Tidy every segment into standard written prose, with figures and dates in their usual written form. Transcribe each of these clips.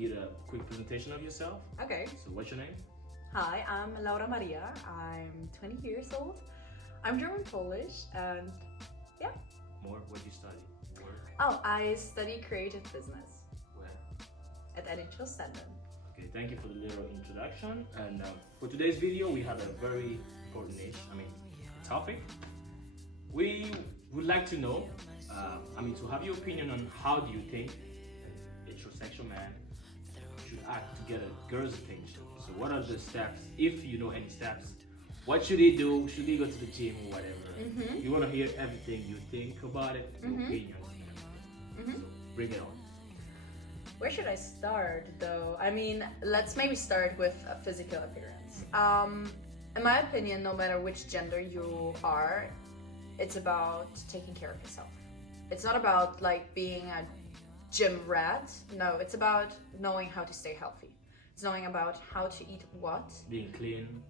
need a quick presentation of yourself. Okay. So what's your name? Hi, I'm Laura Maria. I'm 20 years old. I'm German Polish and yeah. More, what do you study? Work? Oh, I study creative business Where? at Untitled Chapter. Okay, thank you for the little introduction. And for today's video, we have a very important topic. We would like to know, to have your opinion on how do you think a heterosexual man should act to get a girl's attention. So what are the steps, if you know any steps? What should he do? Should he go to the gym or whatever? You want to hear everything you think about it, your opinions. So bring it on. Where should I start though? Let's maybe start with a physical appearance. In my opinion, no matter which gender you are, it's about taking care of yourself. It's not about like being a gym rat. No, it's about knowing how to stay healthy. It's knowing about how to eat what. Being clean.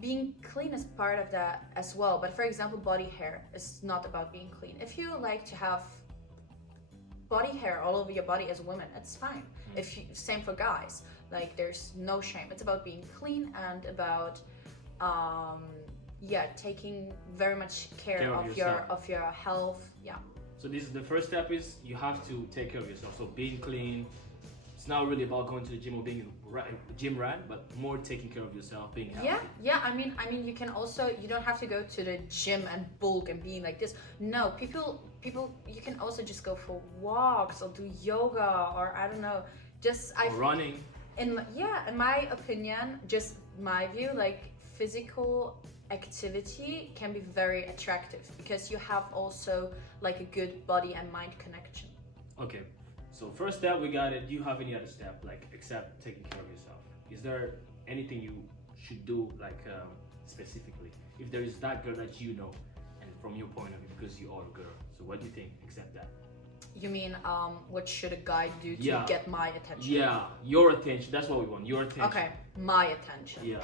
Being clean is part of that as well. But for example, body hair is not about being clean. If you like to have body hair all over your body as a woman, it's fine. Same for guys. Like there's no shame. It's about being clean and about taking very much care of your health. Yeah. So this is the first step, is you have to take care of yourself. So being clean, it's not really about going to the gym or being a gym rat, but more taking care of yourself, being healthy. You can also, you don't have to go to the gym and bulk and being like this. No, people, you can also just go for walks or do yoga or I don't know, running. In my opinion, just my view, like physical activity can be very attractive because you have also like a good body and mind connection. Okay, so first step we got it. Do you have any other step, like except taking care of yourself? Is there anything you should do, like specifically, if there is that girl that you know, and from your point of view, because you are a girl, so what do you think except that? You mean what should a guy do to get my attention? Yeah, your attention. That's what we want, your attention. Okay, my attention. Yeah.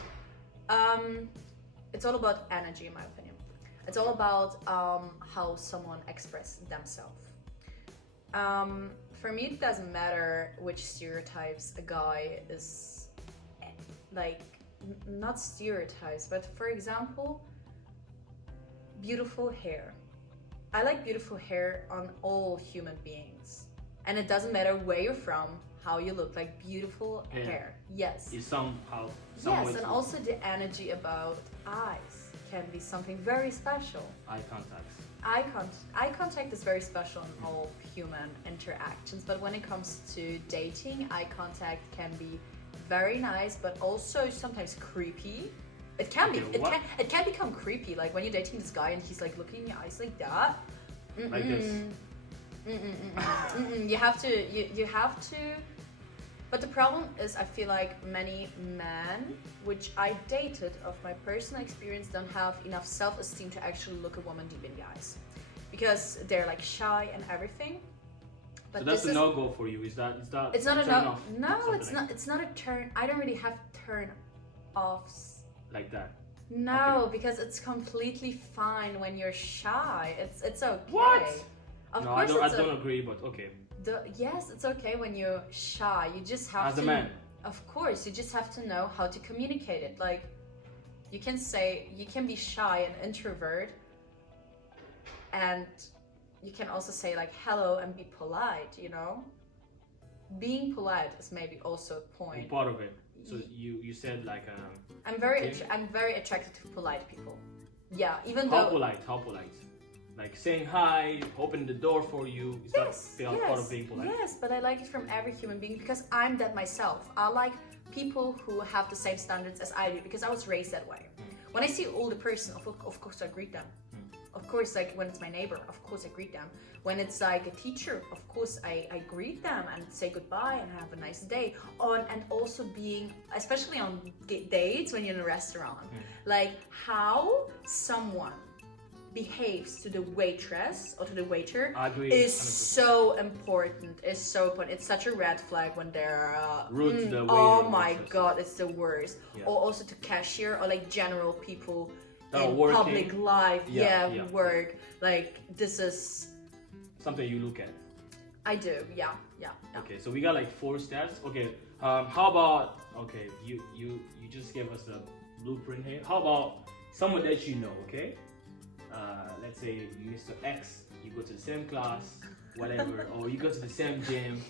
It's all about energy, in my opinion. It's all about how someone expresses themselves. For me, it doesn't matter which stereotypes a guy is, like, not stereotypes, but for example, beautiful hair. I like beautiful hair on all human beings. And it doesn't matter where you're from, how you look, like beautiful hair. Yes. Is somehow. Yes, and also the energy about eyes can be something very special. Eye contact. Eye contact is very special in all human interactions, but when it comes to dating, eye contact can be very nice, but also sometimes creepy. It can be. It can become creepy. Like when you're dating this guy and he's like looking in your eyes like that. Like this. You have to. But the problem is, I feel like many men, which I dated of my personal experience, don't have enough self-esteem to actually look a woman deep in the eyes, because they're like shy and everything. But so that's a no-go for you. Is that? It's not a no. No, it's not. It's not a turn. I don't really have turn-offs like that. No, because it's completely fine when you're shy. It's okay. What? Of no, course I don't agree, but okay. Yes, it's okay when you're shy. You just have to. As a man. Of course, you just have to know how to communicate it. Like, you can be shy and introvert, and you can also say like hello and be polite. You know, being polite is maybe also a point. Part of it. So you said like I'm very attracted to polite people. Yeah, even How polite? Like saying hi, opening the door for you. Is that part of being polite? Yes, but I like it from every human being because I'm that myself. I like people who have the same standards as I do because I was raised that way. When I see an older person, of course I greet them. Of course, like when it's my neighbor, of course I greet them. When it's like a teacher, of course I greet them and say goodbye and have a nice day. And also being, especially on dates when you're in a restaurant, like how someone behaves to the waitress or to the waiter is 100%. So important. It's such a red flag when they're rude to the waiter. Oh my god, it's the worst. Yeah. Or also to cashier or like general people in working. Public life. Work. Like this is something you look at. I do. Yeah. Okay, so we got like 4 steps. Okay, How about, okay, you just gave us a blueprint here. How about someone that you know, okay? Let's say Mr. X, you go to the same class, whatever, or you go to the same gym,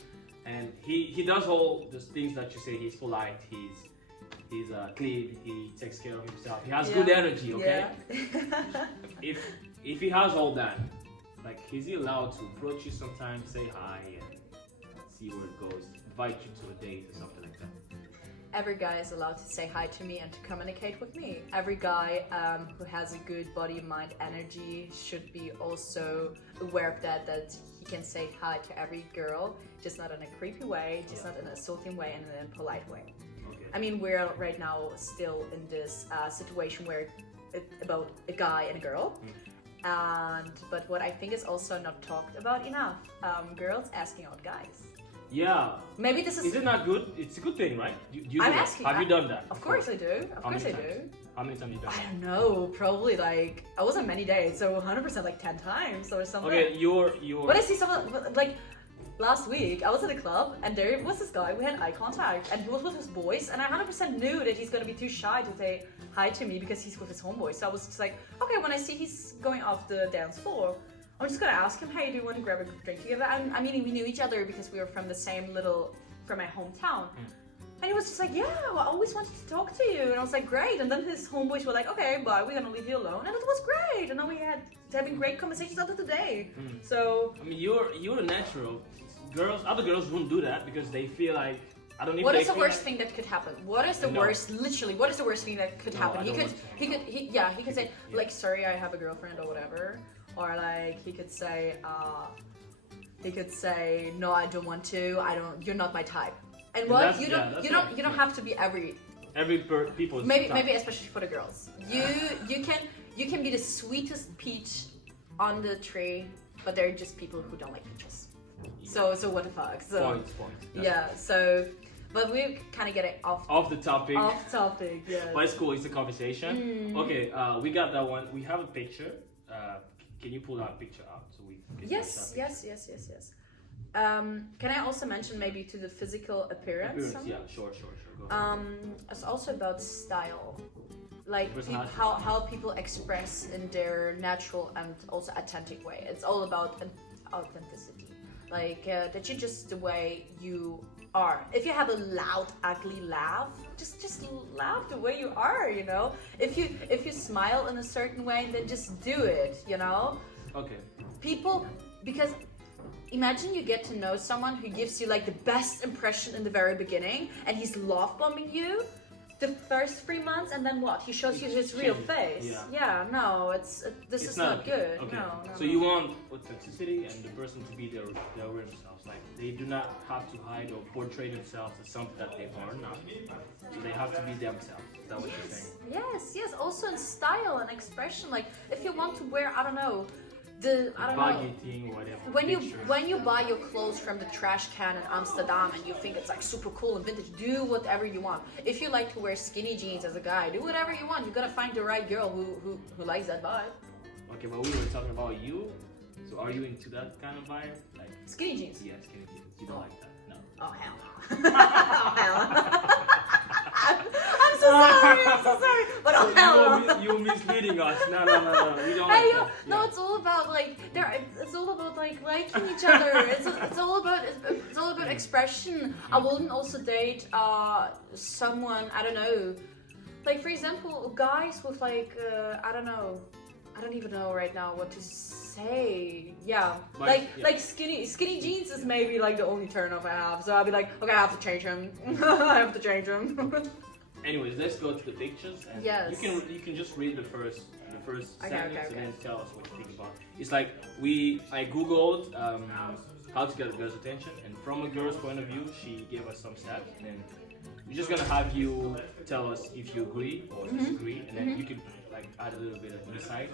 and he does all those things that you say. He's polite, he's clean, he takes care of himself, he has good energy, okay? Yeah. if he has all that, like, is he allowed to approach you sometimes, say hi, and see where it goes, invite you to a date or something like that? Every guy is allowed to say hi to me and to communicate with me. Every guy who has a good body, mind, energy should be also aware of that he can say hi to every girl, just not in a creepy way, just not in an assaulting way, and in a polite way. Okay. I mean, we're right now still in this situation where it's about a guy and a girl. But what I think is also not talked about enough, girls asking out guys. Yeah. Maybe this is... Is it not good? It's a good thing, right? I'm asking. Have you done that? Of course I do. Of course I do. How many times have you done I don't know. Probably like... I wasn't many days, so 100% like 10 times or something. Okay, you're... When I see someone... Like, last week, I was at a club and there was this guy, we had eye contact and he was with his boys and I 100% knew that he's going to be too shy to say hi to me because he's with his homeboys. So I was just like, okay, when I see he's going off the dance floor, I'm just gonna ask him, hey, do you want to grab a drink together? I mean, we knew each other because we were from the same from my hometown. And he was just like, yeah, well, I always wanted to talk to you. And I was like, great. And then his homeboys were like, okay, bye, we're gonna leave you alone. And it was great. And then we had having great conversations out of the day. So... I mean, you're a natural. Other girls wouldn't do that because they feel like, I don't know if what is the worst thing that could happen? What is the worst, literally, what is the worst thing that could happen? He could say, like, sorry, I have a girlfriend or whatever. Or like he could say, no, I don't want to. You're not my type. And what you don't have to be every people's maybe especially for the girls. You can be the sweetest peach on the tree, but they're just people who don't like peaches. So what the fuck? So points. Yeah. So. But we kind of get it off the topic. Off topic, yeah. But it's cool. It's a conversation. Okay. We got that one. We have a picture. Can you pull that picture out so we can Yes. Can I also mention maybe to the physical appearance? Yeah, sure. Go it's also about style. Like how people express in their natural and also authentic way. It's all about authenticity. Like that you're just the way you are. If you have a loud, ugly laugh, just laugh the way you are, you know. If you smile in a certain way, then just do it, you know. Okay. People, because imagine you get to know someone who gives you like the best impression in the very beginning, and he's love bombing you the first 3 months, and then what? He shows you his real face. Yeah. No, this is not good. Okay. No. So you want authenticity and the person to be their real selves. Like they do not have to hide or portray themselves as something that they are not. So they have to be themselves. Is that what you're saying? Yes. Also in style and expression. Like if you want to wear, I don't know. Thing, whatever. When you buy your clothes from the trash can in Amsterdam and you think it's like super cool and vintage, do whatever you want. If you like to wear skinny jeans as a guy, do whatever you want. You gotta find the right girl who likes that vibe. Okay, but we were talking about you. So are you into that kind of vibe? Like skinny jeans? Yeah, skinny jeans. You don't like that? No. Oh hell no. Oh hell. I'm so sorry. But oh hell no. You're misleading us. No. We don't like that. No, it's all about like it's all about like liking each other. It's all about expression. I wouldn't also date someone, I don't know. Like for example, guys with like I don't know. I don't even know right now what to say. Yeah, like skinny jeans is maybe like the only turn off I have. So I'll be like, okay, I have to change them. I have to change them. Anyways, let's go to the pictures. And yes. You can just read the first sentence and then tell us what you think about it. It's like I googled how to get a girl's attention, and from a girl's point of view, she gave us some steps, and then we're just gonna have you tell us if you agree or disagree, and then you can like add a little bit of insight.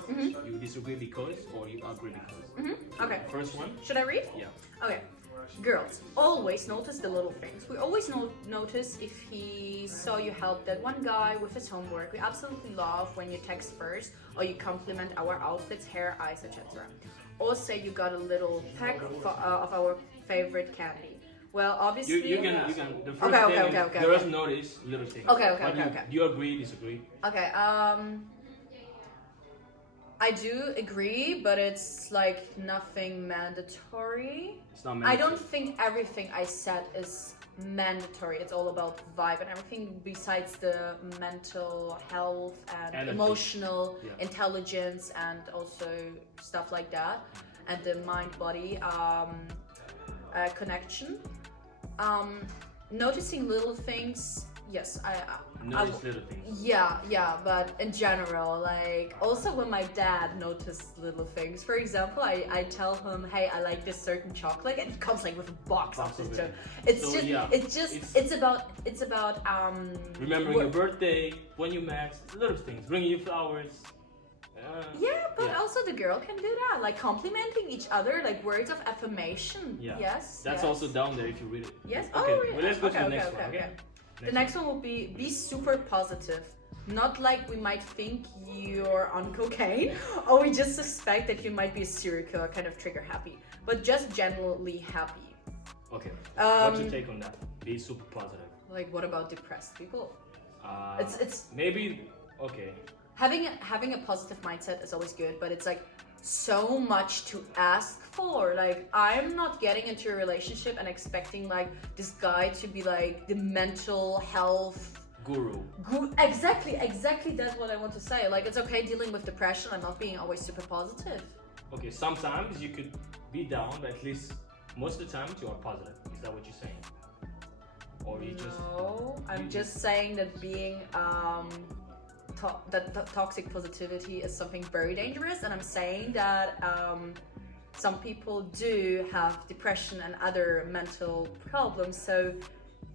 You disagree because, or you agree because. Okay. First one. Should I read? Yeah. Okay. Girls, always notice the little things. We always notice if he saw you help that one guy with his homework. We absolutely love when you text first or you compliment our outfits, hair, eyes, etc. Or say you got a little pack of our favorite candy. Well, obviously. You can the first Okay, thing okay, is okay, there is okay. notice little things. Okay. Do you agree, disagree? Okay. I do agree, but it's like nothing mandatory. It's not I mandatory. don't think everything I said is mandatory. It's all about vibe and everything besides the mental health and Energy. emotional Yeah. intelligence and also stuff like that, and the mind-body connection. Noticing little things. Yes, Notice little things. yeah, but in general, like also when my dad noticed little things. For example, I tell him, hey, I like this certain chocolate, and he comes like with a box of this chocolate. It's about remembering your birthday, when you met, little things, bringing you flowers. Also the girl can do that, like complimenting each other, like words of affirmation. Yeah. Yes. That's also down there if you read it. Yes. Okay. Oh, yeah. Well, let's go to the Okay, next okay, one. okay. Okay. The next one will be super positive. Not like we might think you're on cocaine, or we just suspect that you might be a serial killer, kind of trigger happy, but just genuinely happy. Okay. What's your take on that? Be super positive. Like, what about depressed people? It's maybe okay. Having a positive mindset is always good, but it's like so much to ask for. Like, I'm not getting into a relationship and expecting like this guy to be like the mental health guru. Exactly, that's what I want to say. Like, it's okay dealing with depression and not being always super positive. Okay, sometimes you could be down, but at least most of the time you are positive. Is that what you're saying? Or you just... No, I'm just saying that being toxic positivity is something very dangerous, and I'm saying that some people do have depression and other mental problems, so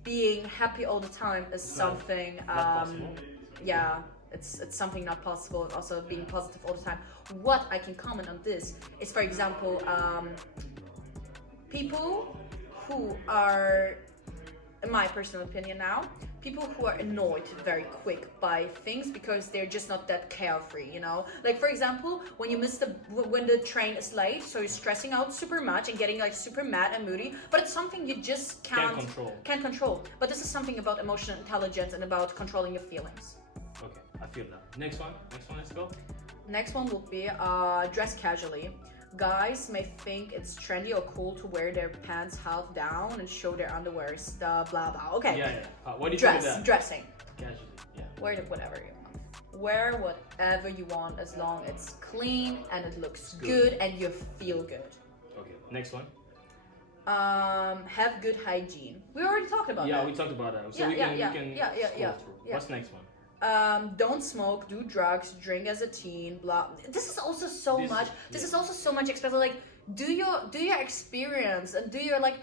being happy all the time is something it's something not possible, and also being positive all the time. What I can comment on this is, for example, people who are, in my personal opinion now, people who are annoyed very quick by things because they're just not that carefree, you know? Like, for example, when you when the train is late, so you're stressing out super much and getting like super mad and moody, but it's something you just can't control. But this is something about emotional intelligence and about controlling your feelings. Okay, I feel that. Next one, let's go. Next one will be dress casually. Guys may think it's trendy or cool to wear their pants half down and show their underwear stuff, blah blah. Okay. Yeah. What do you think of that? Dressing. Casually, yeah. Wear whatever you want. Wear whatever you want as long as it's clean and it looks good and you feel good. Okay. Next one. Have good hygiene. We already talked about that. Yeah, we talked about that. So we can scroll through. What's the next one? Don't smoke, do drugs, drink as a teen, blah. This is also so much expected. Like, do your experience and do your, like,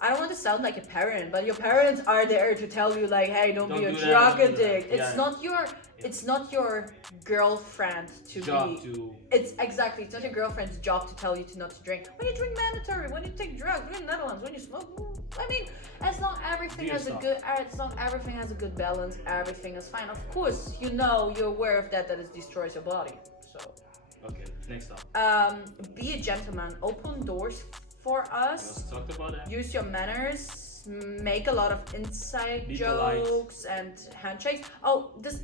I don't want to sound like a parent, but your parents are there to tell you, like, hey, don't be a drug addict. It's not your girlfriend to be. It's not your girlfriend's job to tell you to not to drink. When you drink mandatory, when you take drugs, when in the Netherlands, when you smoke. I mean, as long everything has a good balance, everything is fine. Of course, you're aware of that it destroys your body. So. Okay, next up. Be a gentleman. Open doors for us. Let's talk about that. Use your manners. Make a lot of inside jokes and handshakes. Oh, this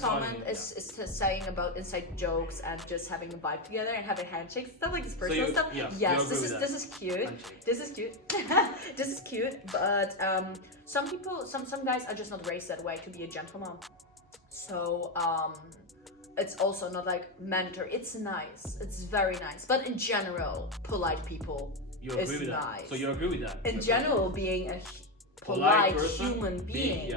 comment is saying about inside jokes and just having a vibe together and having handshakes, stuff like this personal stuff. Yes, this is cute. This is cute. This is cute. But some people, some guys are just not raised that way to be a gentleman. So it's also not like mandatory. It's nice. It's very nice. But in general, polite people. You agree with that? So you agree with that? In general, being a polite human being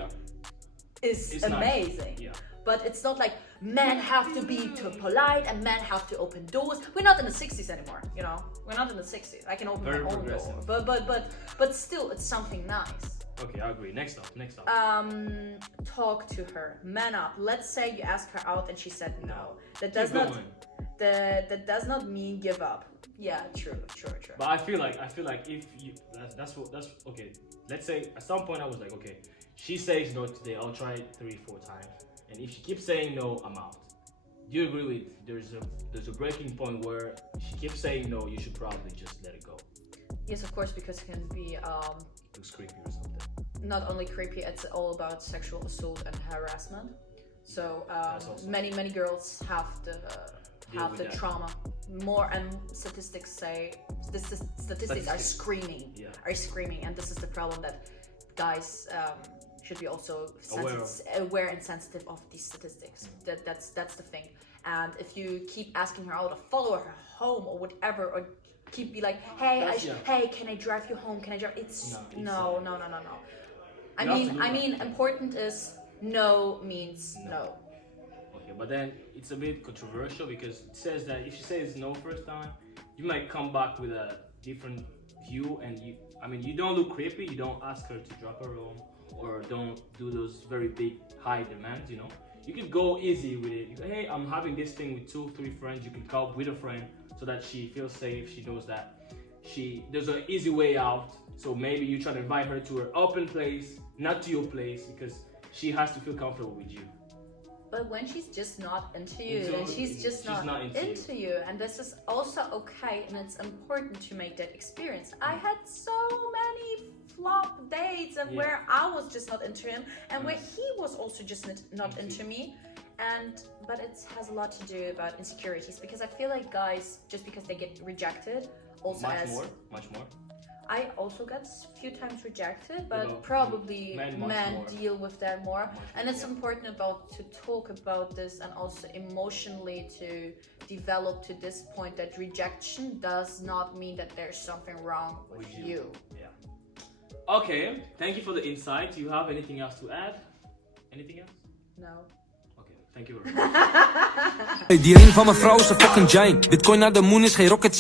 is amazing. Nice. Yeah. But it's not like men have to be too polite and men have to open doors. We're not in the 60s anymore, you know? We're not in the 60s. I can open my own door. But still, it's something nice. Okay, I agree. Next up. Talk to her. Man up. Let's say you ask her out and she said no. That does not mean give up. Yeah, true. But I feel like if you that's okay. Let's say at some point I was like, okay, she says no today, I'll try it 3-4 times, and if she keeps saying no, I'm out. Do you agree with there's a breaking point where she keeps saying no, you should probably just let it go? Yes, of course, because it can be Looks creepy or something. not only creepy, it's all about sexual assault and harassment. So many girls have the trauma. More and statistics say statistics are screaming, and this is the problem, that guys should be also aware and sensitive of these statistics. That's the thing. And if you keep asking her out to follow her home or whatever, or keep be like, hey, can I drive you home? Can I drive? No. I mean, important is no means no. Okay, but then it's a bit controversial because it says that if she says no first time, you might come back with a different view, and you don't look creepy. You don't ask her to drop her home, or don't do those very big high demands. You can go easy with it. You go, hey, I'm having this thing with 2-3 friends. You can come with a friend so that she feels safe. She knows that there's an easy way out. So maybe you try to invite her to her open place, not to your place, because she has to feel comfortable with you. But when she's just not into you, then she's just not into you. And this is also okay, and it's important to make that experience. I had so many flop dates and where I was just not into him, and where he was also just not into me. But it has a lot to do about insecurities, because I feel like guys, just because they get rejected, also much more. I also got a few times rejected, but probably men deal with that more. And it's important to talk about this, and also emotionally to develop to this point that rejection does not mean that there's something wrong with you. Yeah. Okay, thank you for the insight. Do you have anything else to add? Anything else? No. Okay, thank you very much. Die ring van mijn vrouw is een fucking giant. Bitcoin naar de moon is geen rocket